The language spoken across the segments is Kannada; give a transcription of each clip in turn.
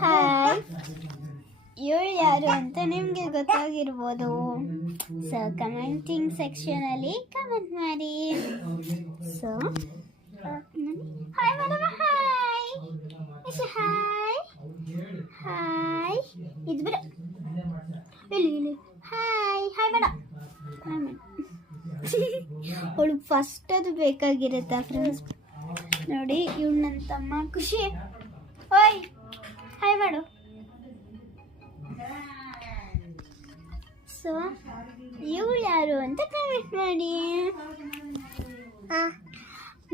ಹಾಯ್, ಇವಳು ಯಾರು ಅಂತ ನಿಮಗೆ ಗೊತ್ತಾಗಿರ್ಬೋದು. ಸೊ ಕಮೆಂಟಿಂಗ್ ಸೆಕ್ಷನಲ್ಲಿ ಕಮೆಂಟ್ ಮಾಡಿ. So hi madam, hi hi hi, ಇದು ಬಿಡ ಇಲ್ಲಿ hi hi madam, hi madam. ಅವಳು ಫಸ್ಟ್ ಅದು ಬೇಕಾಗಿರುತ್ತಾ ಫ್ರೆಂಡ್ಸ್. ನೋಡಿ ಇವಳು ನನ್ನ ತಮ್ಮ ಖುಷಿ. ಓಯ್ ಹಾಯ್ ಮಾಡು. ಸೊ ಇವಳು ಯಾರು ಅಂತ ಕಮೆಂಟ್ ಮಾಡಿ.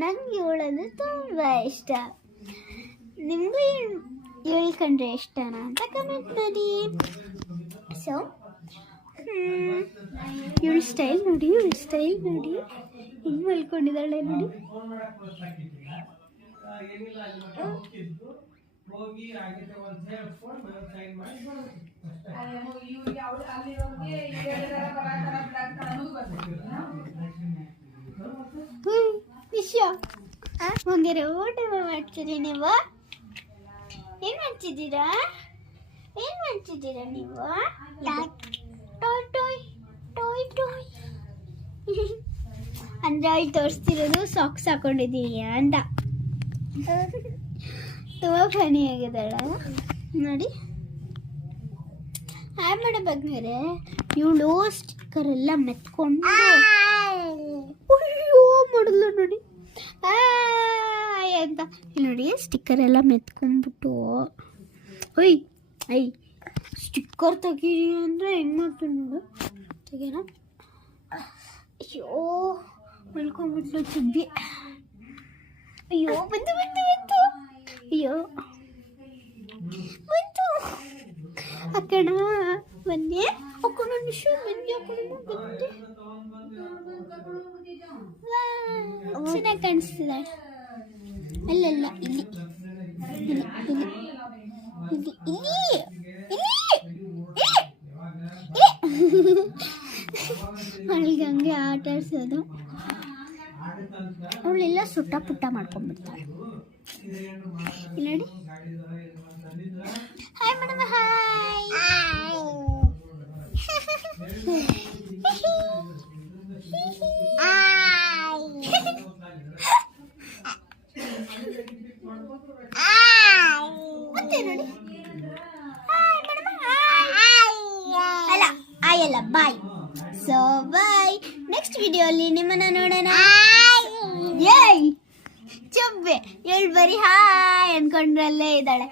ನನಗೆ ಇವಳಂದ್ರೆ ತುಂಬ ಇಷ್ಟ. ನಿಮಗೂ ಇವಳು ಕಂಡ್ರೆ ಇಷ್ಟನಾ ಅಂತ ಕಮೆಂಟ್ ಮಾಡಿ. ಸೊ ಇವಳು ಸ್ಟೈಲ್ ನೋಡಿ, ಹೆಂಗೆ ಮಲ್ಕೊಂಡಿದ್ದಾಳೆ ನೋಡಿ. ವಿಷಯ ಹಂಗಾರೆ ಊಟ ಮಾಡ್ತೀರಿ ನೀವು? ಏನು ಮಾಡ್ತಿದ್ದೀರಾ ನೀವು? ಟಾಯ್ ಟಾಯ್ ಟಾಯ್ ಟಾಯ್ ಅಂದರೆ ಅಲ್ಲಿ ತೋರಿಸ್ತಿರೋದು ಸಾಕ್ಸ್ ಹಾಕೊಂಡಿದ್ದೀನಿ ಅಂತ. ತುಂಬ ಫನಿ ಆಗಿದ್ದಾಳ ನೋಡಿ. ಹಾಯ್ ಮಾಡೋ ಬಗ್ಗೆ ಇವಳು ಸ್ಟಿಕ್ಕರ್ ಎಲ್ಲ ಮೆತ್ಕೊಂಡು ಅಯ್ಯೋ ಮಾಡಿದ್ಲು ನೋಡಿ ಹಾಯ್ ಅಂತ. ನೋಡಿ ಸ್ಟಿಕ್ಕರ್ ಎಲ್ಲ ಮೆತ್ಕೊಂಡ್ಬಿಟ್ಟು ಒಯ್ ಸ್ಟಿಕ್ಕರ್ ತೆಗೀರಿ ಅಂದರೆ ಹೆಂಗೆ ಮಾಡ್ತೀನಿ ನೋಡು. ತೆಗೀನ. ಅಯ್ಯೋ ಮಲ್ಕೊಂಡ್ಬಿಟ್ಲು ಚುಬ್ಬಿ. ಅಯ್ಯೋ ಬಂತು ಅಯ್ಯೋ ಬಂತು. ಅಕ್ಕಣ ಬನ್ನಿ, ಅಕ್ಕಣ ನಿಶು ಬನ್ನಿ, ಬಂದೆ. ಚೆನ್ನಾಗಿ ಕಾಣಿಸ್ತಿದ್ದಾಳೆ. ಅಲ್ಲಲ್ಲ ಇಲ್ಲಿ ಇಲ್ಲಿ ಇಲ್ಲಿ ಇಲ್ಲಿ ಇಲ್ಲಿ ಅವಳಿಗೆ ಹಂಗೆ ಆಟ ಆಡ್ಸೋದು. ಅವಳೆಲ್ಲ ಸುಟ್ಟ ಪುಟ್ಟ ಮಾಡ್ಕೊಂಡ್ಬಿಡ್ತಾಳೆ. ಇಲ್ಲಿ ನೋಡಿ. ಹಾಯ್ ಮೇಡಮ್, ಹಾಯ್ ಮತ್ತೆ ನೋಡಿ. ಹಾಯ್ ಮೇಡಮ್, ಅಲ್ಲ ಆಯಲ್ಲ ಬಾಯ್. ಸೊ ಬಾಯ್, ನೆಕ್ಸ್ಟ್ ವಿಡಿಯೋಲಿ ನಿಮ್ಮನ್ನ ನೋಡೋಣ. ಏಯ್ ಚುಬ್ಬೆ, ಇವಳು ಬರೀ ಹಾಯ್ ಅನ್ಕೊಂಡ್ರಲ್ಲೇ ಇದ್ದಾಳೆ.